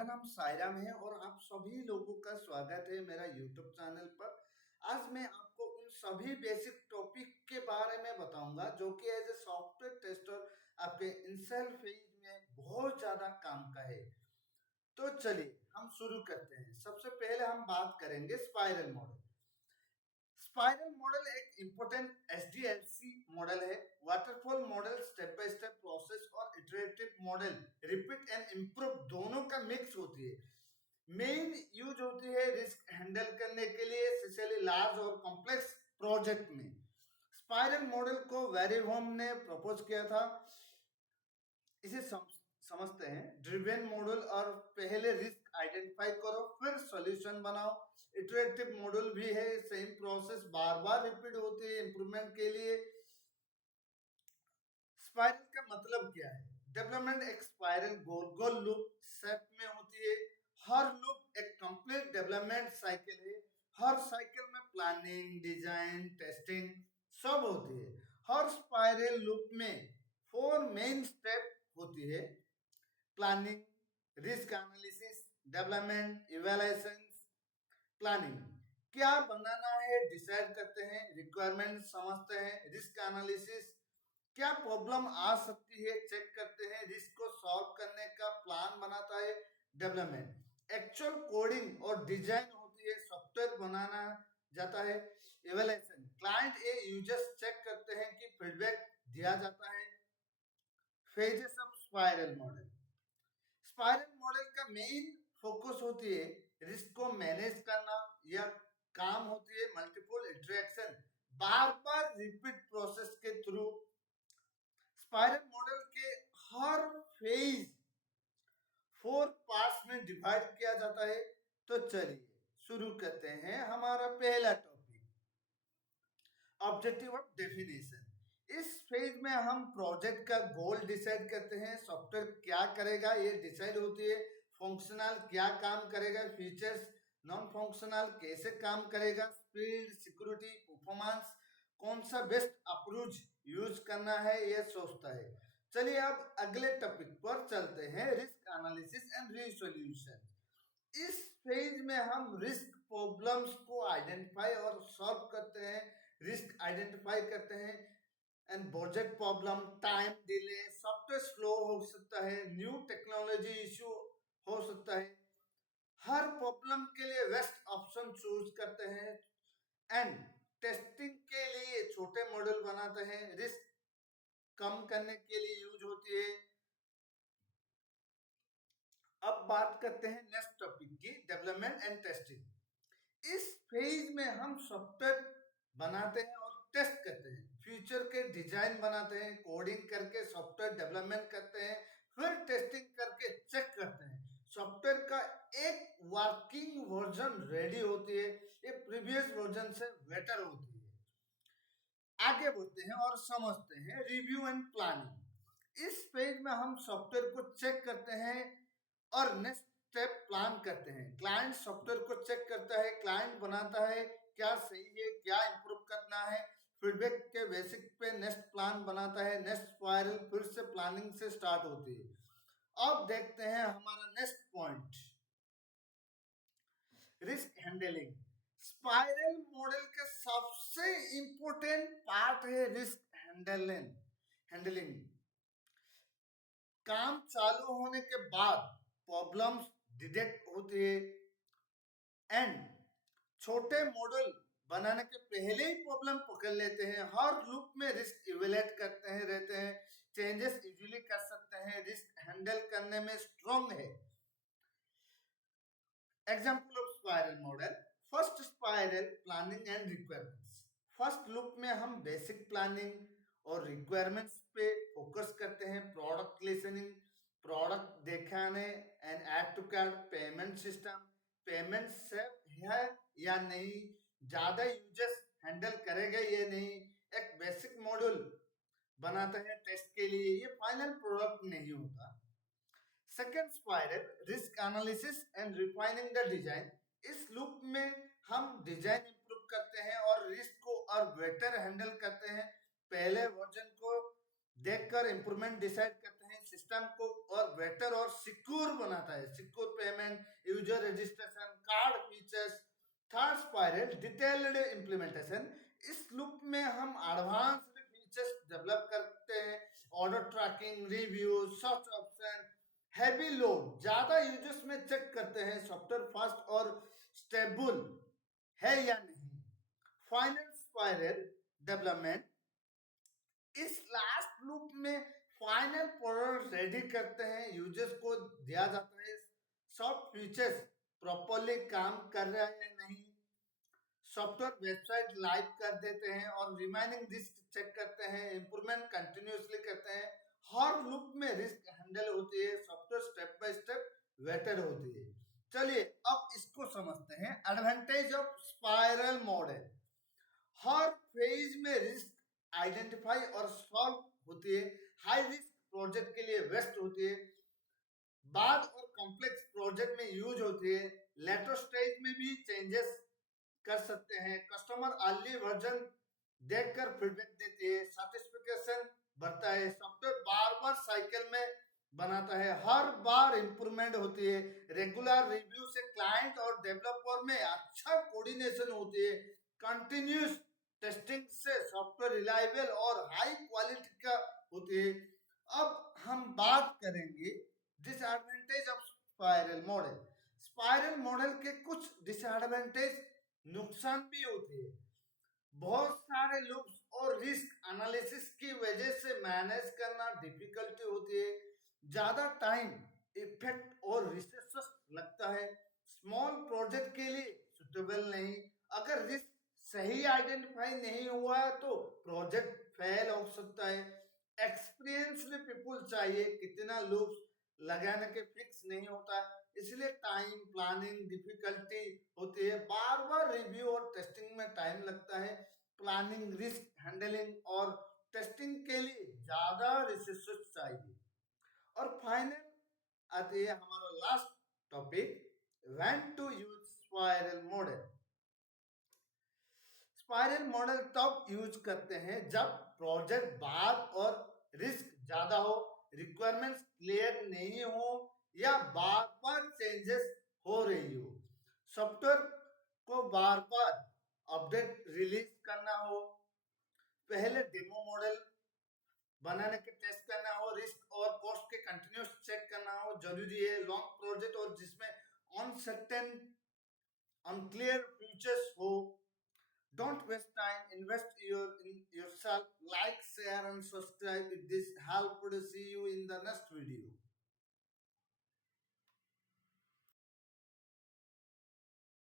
मेरा नाम सायराम है और आप सभी लोगों का स्वागत है मेरा YouTube चैनल पर। आज मैं आपको उन सभी बेसिक टॉपिक के बारे में बताऊंगा जो कि एज ए सॉफ्टवेयर टेस्टर आपके इनिशियल फेज में बहुत ज़्यादा काम का है। तो चलिए हम शुरू करते हैं। सबसे पहले हम बात करेंगे स्पाइरल मॉडल। स्पाइरल मॉडल एक इम्पोर्टेंट एसडीएलसी मॉडल है। Waterfall model step by step process और iterative model repeat and improve दोनों का मिक्स होती है। मेन यूज होती है रिस्क हैंडल करने के लिए, स्पेशली लार्ज और कॉम्प्लेक्स प्रोजेक्ट में। स्पाइरल मॉडल को वेरीहोम ने प्रपोज किया था। इसे समझते हैं। ड्रिवन मॉडल और पहले रिस्क आइडेंटिफाई करो फिर सॉल्यूशन बनाओ। इटरेटिव मॉडल भी है, सेम प्रोसेस बार बार रिपीट होती है इंप्रूवमेंट के लिए। स्पाइरल का मतलब क्या है? डेवलपमेंट एक स्पाइरल गोल गोल लूप शेप में होती है। हर लूप एक कंप्लीट डेवलपमेंट साइकिल है। हर साइकिल में प्लानिंग, डिजाइन, टेस्टिंग सब होती है। हर स्पाइरल लूप में 4 मेन स्टेप होती है: planning, risk analysis, development, evaluation. Planning क्या बनाना है डिसाइड करते हैं, रिक्वायरमेंट समझते हैं, रिस्क एनालिसिस क्या प्रॉब्लम आ सकती है चेक करते हैं, रिस्क को सॉल्व करने का प्लान बनाता है। डेवलपमेंट एक्चुअल कोडिंग और डिजाइन होती है, सॉफ्टवेयर बनाना जाता है। इवैल्यूएशन क्लाइंट ए यूजर्स चेक करते हैं कि फीडबैक दिया जाता है। Phases of spiral model. Spiral model का मेन फोकस होती है रिस्क को मैनेज करना, या काम होती है मल्टीपल इंटरेक्शन बार बार रिपीट प्रोसेस के थ्रू। स्पाइरल मॉडल के हर फेज 4 पार्ट्स में डिवाइड किया जाता है। तो चलिए शुरू करते हैं हमारा पहला टॉपिक, ऑब्जेक्टिव ऑफ डेफिनेशन। इस फेज में हम प्रोजेक्ट का गोल डिसाइड करते हैं, सॉफ्टवेयर क्या करेगा ये डिसाइड होती है, फंक्शनल क्या काम करेगा, फीचर्स, नॉन फंक्शनल कैसे काम करेगा, स्पीड, सिक्योरिटी, परफॉर्मेंस, कौन सा बेस्ट अप्रोच यूज करना है ये सोचता है। चलिए अब अगले टॉपिक पर चलते हैं, रिस्क एनालिसिस एंड रिसोल्यूशन। इस फेज में हम रिस्क प्रॉब्लम्स को आइडेंटिफाई और सॉल्व करते हैं। रिस्क आइडेंटिफाई करते हैं and budget problem, time delay, software slow हो सकता है, न्यू टेक्नोलॉजी इशू हो सकता है। हर प्रॉब्लम के लिए बेस्ट ऑप्शन चूज करते हैं एंड टेस्टिंग के लिए छोटे मॉडल बनाते हैं। रिस्क कम करने के लिए यूज होती है। अब बात करते हैं नेक्स्ट टॉपिक की, डेवलपमेंट एंड टेस्टिंग। इस फेज में हम सॉफ्टवेयर बनाते हैं और टेस्ट करते हैं, फ्यूचर के डिजाइन बनाते हैं, कोडिंग करके सॉफ्टवेयर डेवलपमेंट करते हैं, फिर टेस्टिंग करके चेक करते हैं सॉफ्टवेयर का एक वर्किंग वर्जन रेडी होती है, ये प्रीवियस वर्जन से बेटर होती है। आगे बढ़ते हैं और समझते हैं रिव्यू एंड प्लानिंग। इस पेज में हम सॉफ्टवेयर को चेक करते हैं और नेक्स्ट स्टेप प्लान करते हैं। क्लाइंट सॉफ्टवेयर को चेक करता है, क्लाइंट बनाता है क्या सही है, क्या इंप्रूव करना है, फीडबैक के बेसिक पे नेक्स्ट प्लान बनाता है। नेक्स्ट स्पाइरल फिर से प्लानिंग से स्टार्ट होती है। अब देखते हैं हमारा next point, risk handling. Spiral model का सबसे इंपॉर्टेंट पार्ट है रिस्क हैंडलिंग। काम चालू होने के बाद प्रॉब्लम्स डिटेक्ट होती है एंड छोटे मॉडल बनाने के पहले ही प्रॉब्लम पकड़ लेते हैं। हर लूप में रिस्क इवेलुएट करते हैं रहते हैं, चेंजेस इजीली कर सकते हैं, रिस्क हैंडल करने में स्ट्रांग है। Example of spiral model, first spiral planning and requirements. First loop में हम बेसिक प्लानिंग और रिक्वायरमेंट्स पे फोकस करते हैं, प्रोडक्ट लिसनिंग, प्रोडक्ट दिखाने and add to cart, payment system, payment safe है या नहीं, ज्यादा यूजर्स हैंडल करेगा या नहीं, एक बेसिक मॉड्यूल बनाते हैं टेस्ट के लिए, ये फाइनल प्रोडक्ट नहीं होता। Second spiral, risk analysis and refining the design. इस लूप में हम डिजाइन इंप्रूव करते हैं और रिस्क को और बेटर हैंडल करते हैं। पहले वर्जन को देखकर इंप्रूवमेंट डिसाइड करते हैं, सिस्टम को और बेटर और सिक्योर बनाता है, secure integration, user registration, card features. Third spiral detailed implementation. इस लूप में हम एडवांस्ड फीचर्स डेवलप करते हैं, order tracking, review, search option. Heavy load, ज्यादा यूजर्स में चेक करते हैं सॉफ्टवेयर फास्ट और स्टेबल है या नहीं. Final spiral development. इस लास्ट लूप में फाइनल प्रोडक्ट रेडी करते हैं, यूजर्स को दिया जाता है सॉफ्ट फीचर्स प्रॉपरली काम कर रहा है या नहीं, सॉफ्टवेयर वेबसाइट लाइव कर देते हैं और रिमाइनिंग रिस्क चेक करते हैं, इंप्रूवमेंट कंटिन्यूसली करते हैं. हर लूप में रिस्क हैंडल होती है, software step by step vetted होती है. चलिए अब इसको समझते हैं. Advantage of spiral model. हर फेज में रिस्क आइडेंटिफाई और सॉल्व होती है. हाई रिस्क प्रोजेक्ट के लिए बेस्ट होती है, बाद और कॉम्प्लेक्स प्रोजेक्ट में यूज होती है. लेटर स्टेज में भी चेंजेस कर सकते हैं. कस्टमर अर्ली वर्जन देखकर फीडबैक देते हैं, सैटिस्फैक्शन बढ़ता है. सॉफ्टवेयर बार बार साइकिल में बनाता है, हर बार इंप्रूवमेंट होती है. रेगुलर रिव्यू से क्लाइंट और डेवलपर में अच्छा कोऑर्डिनेशन होती है. कंटिन्यूस टेस्टिंग से सॉफ्टवेयर रिलायबल और हाई क्वालिटी का होती है. अब हम बात करेंगे disadvantage of spiral model. Spiral model के कुछ डिसएडवांटेज, नुकसान भी होते हैं. बहुत सारे लूप्स और रिस्क एनालिसिस की वजह से मैनेज करना डिफिकल्टी होती है. ज्यादा टाइम, इफेक्ट और रिसोर्सेस लगता है. स्मॉल प्रोजेक्ट के लिए सुटेबल नहीं. अगर रिस्क सही आइडेंटिफाई नहीं हुआ है तो प्रोजेक्ट फेल हो सकता है. एक्सपीरियंस्ड पीपल चाहिए, कितना लूप्स लगाने के फिक्स नहीं होता, इसलिए टाइम प्लानिंग डिफिकल्टी होती है. बार बार रिव्यू और टेस्टिंग में टाइम लगता है. प्लानिंग, रिस्क हैंडलिंग और टेस्टिंग के लिए ज्यादा रिसोर्सेस चाहिए. और फाइनल आती है हमारा last topic, when to use spiral model. Spiral model तब यूज करते हैं जब प्रोजेक्ट बाद और रिस्क ज्यादा हो, रिक्वायरमेंट्स क्लियर नहीं हो या बार बार चेंजेस हो रही हो, सॉफ्टवेयर को बार बार अपडेट रिलीज करना हो, पहले डेमो मॉडल बनाने के टेस्ट करना हो, रिस्क और कॉस्ट के कंटिन्यूस चेक करना हो जरूरी है. लॉन्ग प्रोजेक्ट और जिसमें अनसर्टेन अनक्लियर फ्यूचर्स हो. Don't waste time. Invest in yourself. Like, share, and subscribe. If this helped, see you in the next video.